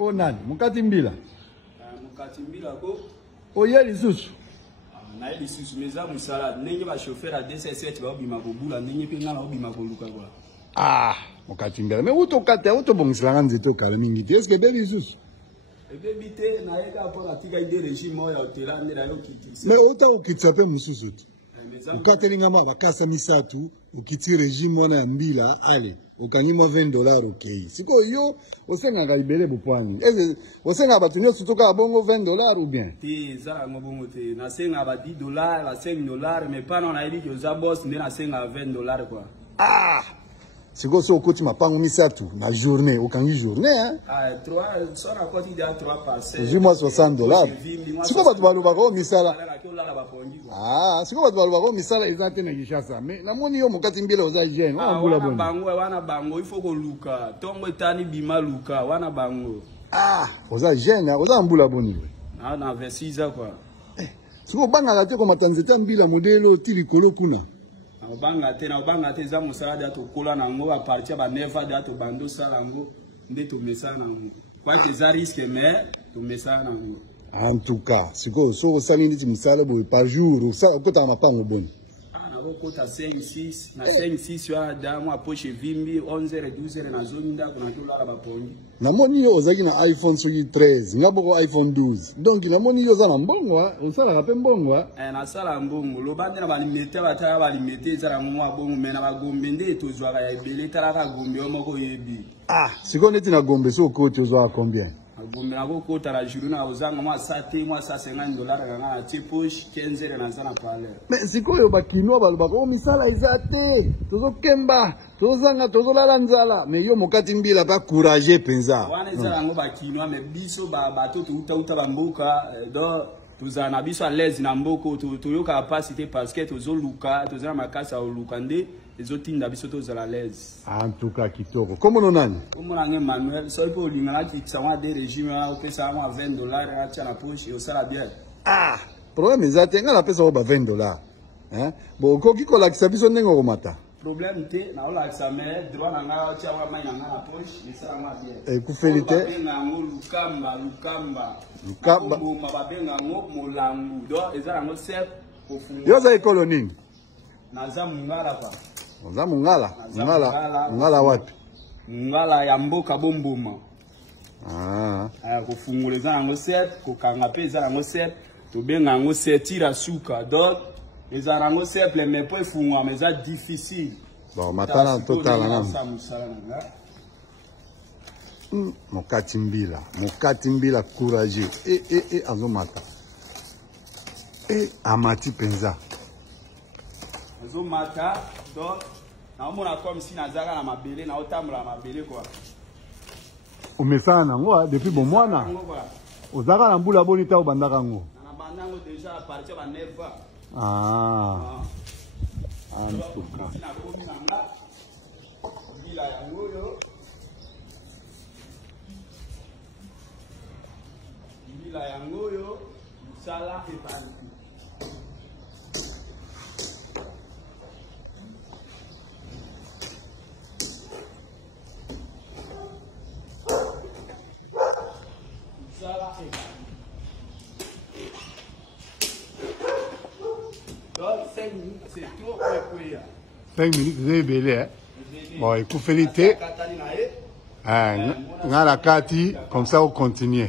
Po nani? Mukati mbila. Mukati mbila ko. Oye lisusu. Na lisusu meza musala ndenge ba chauffeur a DCS ba obima ko bula ndenge pe ngala obima ko luka kwa. Ah, mukati mbila. Mais uto kata uto bongisanga nzito kala mingi. Est-ce que be lisusu? Ebe bite na yeka po na tika ide régime ya hotela ndera yo kiti. Mais uta ukitsa pe mususu. Ukatelinga ma bakasa misatu ukiti régime wana ya mbila ale. Ukanyima $20 okay. Siko yo osenga galibele bupwani. Eze osenga batunyo sutoka bongo $20 ou bien? Ti zara ngobongo te na senga ba $10 ba $5 mais pas na yidi que za boss ndena senga $20 quoi. Ah! Siko so okoti mapango misatu na journée okangi journée hein? Ah 3 so na koti dia 3 par semaine. Dis-moi $60. Siko batu baluba ko misala. Ah, siko batu baluba ko misala ezate na Kishasa. Mais namoni yo mokati mbila oza jeune, wana mbula wana bango il faut ko luka. Tongo etani bima luka wana bango. Ah, oza jeune, oza mbula boni. Ah na 26 ans quoi. Siko banga la te ko matanzeta mbila modelo tili kolo kuna. Na te za musala to kola nango ba partir ba neva da to bando salango nde to mesa nango. Kwa que za risque mais to mesa nango. En tout cas, siko so sali nditi misala bo par jour, ça kota mapango boni. Kota 5-6 na 5-6 ya damu aposhe vimbi 11-12 na zoni ndako na tola ba pongi. Namoni yo ozaki na iPhone 13, ngaboko iPhone 12. Donc namoni yo za na mbongo, osala ka pe mbongo. Na sala mbongo, lo bande na ba limete bataya ba limete za na mwa bongo mena ba gombe nde tozwaka ya ebele talaka gombe moko yebi. Ah, siko neti na gombe so koti ozwa combien? Gombe na ko kota la journée na ozanga mwa sate mwa $50 kanga na tipoche 15 na zana pale. Mais sikoyo bakino baloba ko misala izate tozo kemba tozanga tozolala nzala mais yo mokati mbila ba courage penza wana ezala ngo bakino mais biso bato tuta bamboka do tozana biso à l'aise na mboko toyoka capacité parce que tozoluka tozana makasa oluka nde ezotinda biso tozala à l'aise. En tout cas kitoko komo nonani komo na Emmanuel so ipo lingala kitsa de régime a pesa mo $20 acha na poche osala bien. Ah, problème ezate ngala pesa ko ba $20. Hein? Bon koki ko lakisa biso ndengo ko mata. Problème te na ola examen droit na nga acha wa mai na nga na poche esala ma bien. Et ku félité na ngo lukamba ngoma babenga ngo molangu do ezala ngo sep ofunga. Yo za ekolo nini? Naza mungala pa. Oza mungala wapi? Mungala ya mboka bomboma. Ah. Kufungula eza ngo sep, kokanga pe eza ngo sep, to benga ngo setira suka. Donc eza ngo simple mais pour fungwa mais ça difficile. Bon, matana total na. Mokati mbila courageux. Azomata. Amati penza. Azomata donc na mona comme si nazaka na mabele na otambola mabele quoi. Omesana nango depuis bon mwana. Ozaka na mbula boni ta obandaka ngo. Na bandango déjà à partir ba neva. Ah. En tout cas. Bila yangoyo sala epani. Sala epani. Donc 5 minutes c'est trop peu. 5 minutes c'est belé. Bon, écoute Félité. Ngala kati comme ça on continue.